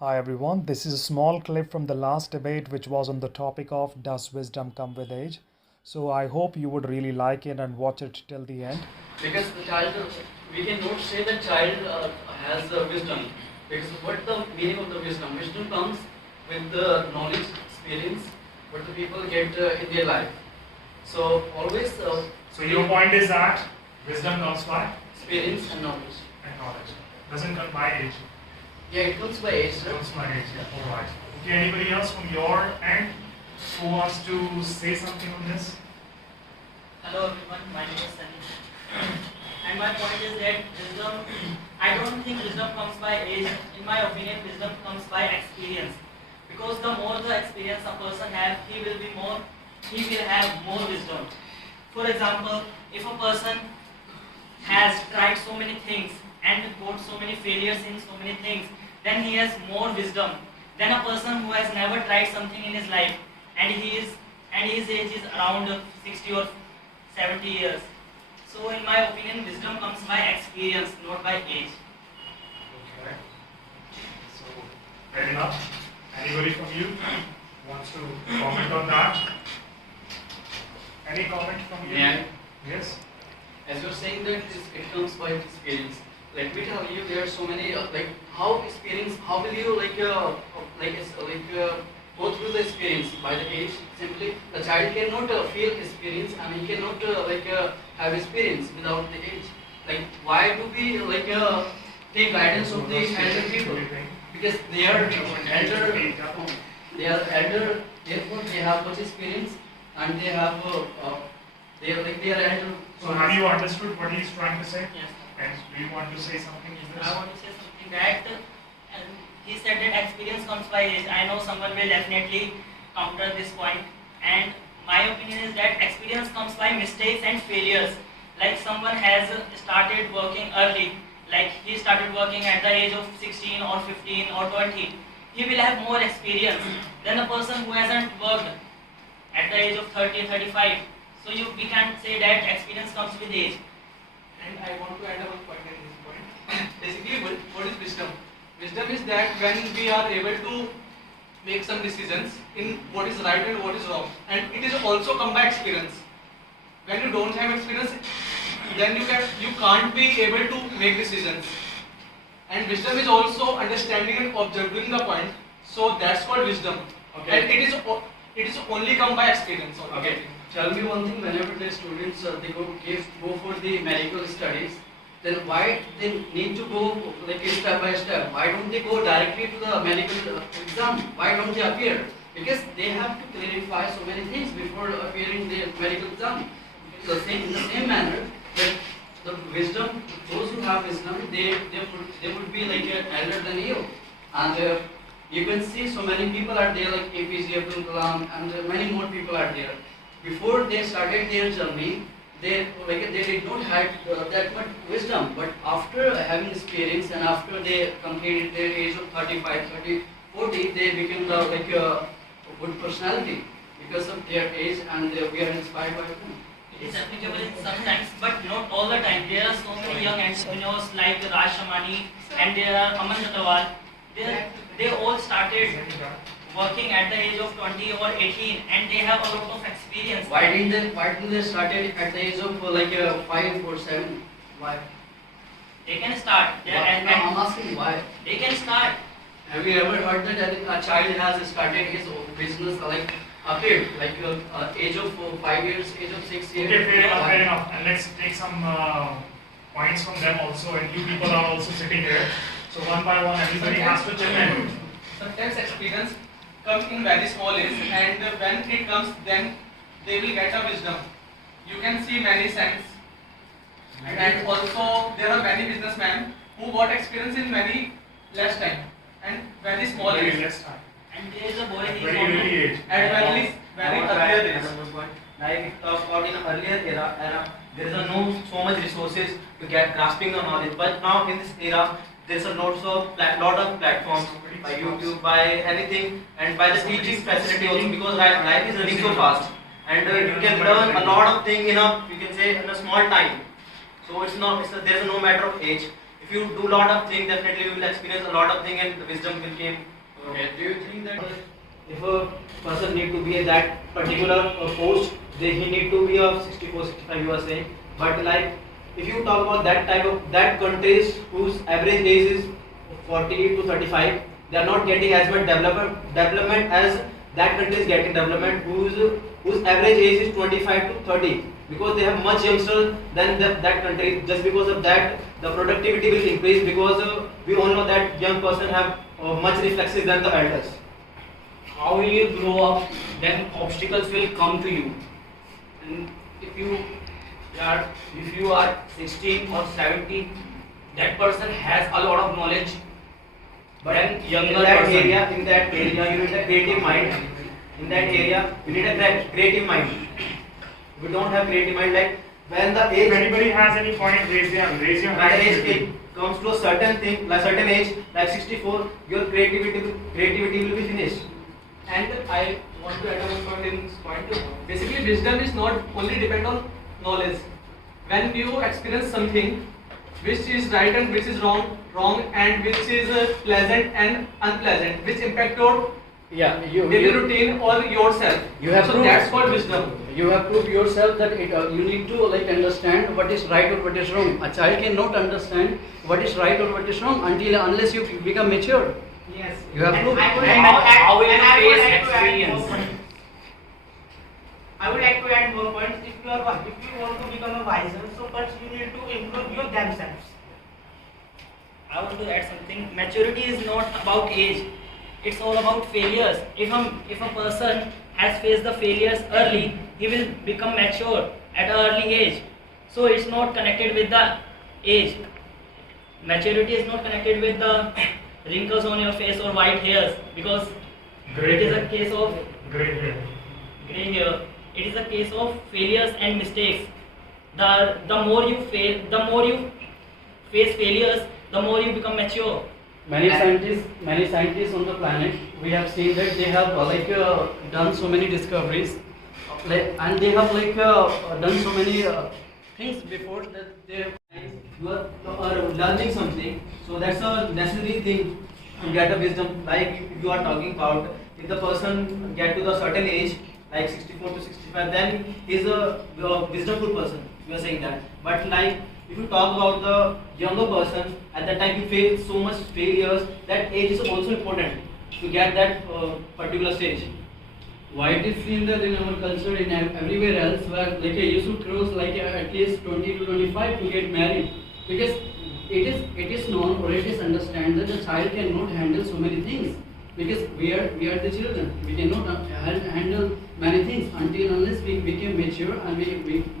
Hi everyone, this is a small clip from the last debate which was on the topic of does wisdom come with age? So I hope you would really like it and watch it till the end. Because the child, we cannot say that child has wisdom. Because what the meaning of the wisdom? Wisdom comes with the knowledge, experience, what the people get in their life. So always. So your point is that wisdom comes by experience and knowledge. and knowledge. Doesn't come by age. Yeah, it comes by age, sir. It comes by age. All right. Okay. Anybody else from your end who wants to say something on this? Hello everyone, my name is Sunny. And my point is that wisdom, I don't think wisdom comes by age. In my opinion, wisdom comes by experience. Because the more the experience a person has, he will have more wisdom. For example, if a person has tried so many things and got so many failures in so many things, then he has more wisdom than a person who has never tried something in his life and his age is around 60 or 70 years. So in my opinion, wisdom comes by experience, not by age. Okay. So fair enough. Anybody from you wants to comment on that? Any comment from you? Yeah. Yes. As you're saying that it comes by experience. Let me tell you, there are so many how experience. How will you go through the experience by the age? Simply, the child cannot feel experience and he cannot have experience without the age. Like why do we take guidance of the elder people? Because they are elder. They are elder. Therefore, they have much experience and they have they are elder. So have you understood what he's trying to say? Yes. And do you want to say something in this? I want to say something that he said that experience comes by age. I know someone will definitely counter this point, and my opinion is that experience comes by mistakes and failures. Like someone has started working early, like he started working at the age of 16 or 15 or 20. He will have more experience than the person who hasn't worked at the age of 30, 35. So we can't say that experience comes with age. And I want to add one point in this point. Basically, what is wisdom? Wisdom is that when we are able to make some decisions in what is right and what is wrong, and it is also come by experience. When you don't have experience, then you can't be able to make decisions. And wisdom is also understanding and observing the point. So that's called wisdom. Okay. And it is only come by experience. Okay. Tell me one thing. Whenever the students they go for the medical studies, then why they need to go step by step? Why don't they go directly to the medical exam? Why don't they appear? Because they have to clarify so many things before appearing the medical exam. In the same manner, that the wisdom, those who have wisdom, they would be elder than you, and you can see so many people are there like APJ Abdul Kalam and many more people are there. Before they started their journey, they did not have that much wisdom, but after having experience and after they completed their age of 35, 30, 40, they became a good personality because of their age, and we are inspired by them. It is applicable in some times, but not all the time. There are so many young entrepreneurs like Raj Shamani and there are Aman Natawal. They all started working at the age of 20 or 18 and they have a lot of experience. Why didn't they started at the age of 5 or 7? Why? They can start. No, I'm asking why. They can start. Have you ever heard that a child has started his own business a kid age of 5 years, age of 6 years? Okay, fair enough. And let's take some points from them also. And you people are also sitting here. So one by one, everybody has to chip in. Sometimes experience comes in very small age, and when it comes, then they will get a wisdom. You can see many signs, and also there are many businessmen who got experience in very less time and very small Very age. less time. And there is a boy, he is Very also- early age. At very earlier age. Like if talk about in earlier era, there is no so much resources to get grasping the knowledge. But now in this era, there is a lot of platforms by YouTube, by anything, and by the teaching facility also, because life is running so fast, and you can learn a lot of things in a, you can say, in a small time. So there is no matter of age. If you do a lot of things, definitely you will experience a lot of things and the wisdom will come. Okay, do you think that If a person need to be at that particular post, then he need to be of 64, 65 you are saying. But like if you talk about that type of that countries whose average age is 40 to 35, they are not getting as much development as that country is getting development whose average age is 25 to 30, because they have much youngsters than that country. Just because of that, the productivity will increase, because we all know that young person have much reflexes than the elders. how will you grow up, then obstacles will come to you. And if you are 16 or 17, that person has a lot of knowledge. But then younger in that person, area, you need a creative mind. In that area, you need a creative mind. If you don't have creative mind, like when the If age, anybody has any point, raise your hand. when the age comes to a certain thing, like certain age, like 64, your creativity will be finished. And I want to add one point in this point. Basically, wisdom is not only depend on knowledge. When you experience something which is right and which is wrong, and which is pleasant and unpleasant, which impact your daily routine or yourself. You have so to- that's called wisdom. you have proved yourself that you need to like understand what is right or what is wrong. A child cannot understand what is right or what is wrong unless you become mature. Yes. You have And proved. I would And like to add- how will and you I would face like to add experience? more points. I would like to add more points. If you want to become a wiser, so first you need to improve your themselves. I want to add something. Maturity is not about age. It's all about failures. If a person has faced the failures early, he will become mature at an early age. So it's not connected with the age. Maturity is not connected with the wrinkles on your face or white hairs, because it is a case of Great hair. gray hair. It is a case of failures and mistakes. The more you fail, the more you face failures, the more you become mature. Many scientists on the planet, we have seen that they have done so many discoveries, and they have done so many things before that they have. You are learning something, so that's a necessary thing to get a wisdom. Like you are talking about, if the person get to the certain age, like 64 to 65, then he's a wisdomful person. You are saying that. But like if you talk about the younger person, at that time you face so much failures. That age is also important to get that particular stage. Why it is seen that in our culture, in everywhere else, where you should cross at least 20 to 25 to get married, because it is known or it is understood that a child cannot handle so many things, because we are the children. We cannot handle many things until unless we become mature and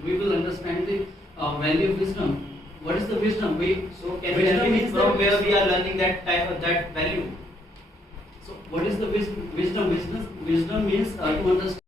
we will understand the value of wisdom. What is the wisdom? So can you tell me from where we are learning that type of that value? So what is the wisdom? Wisdom means to understand.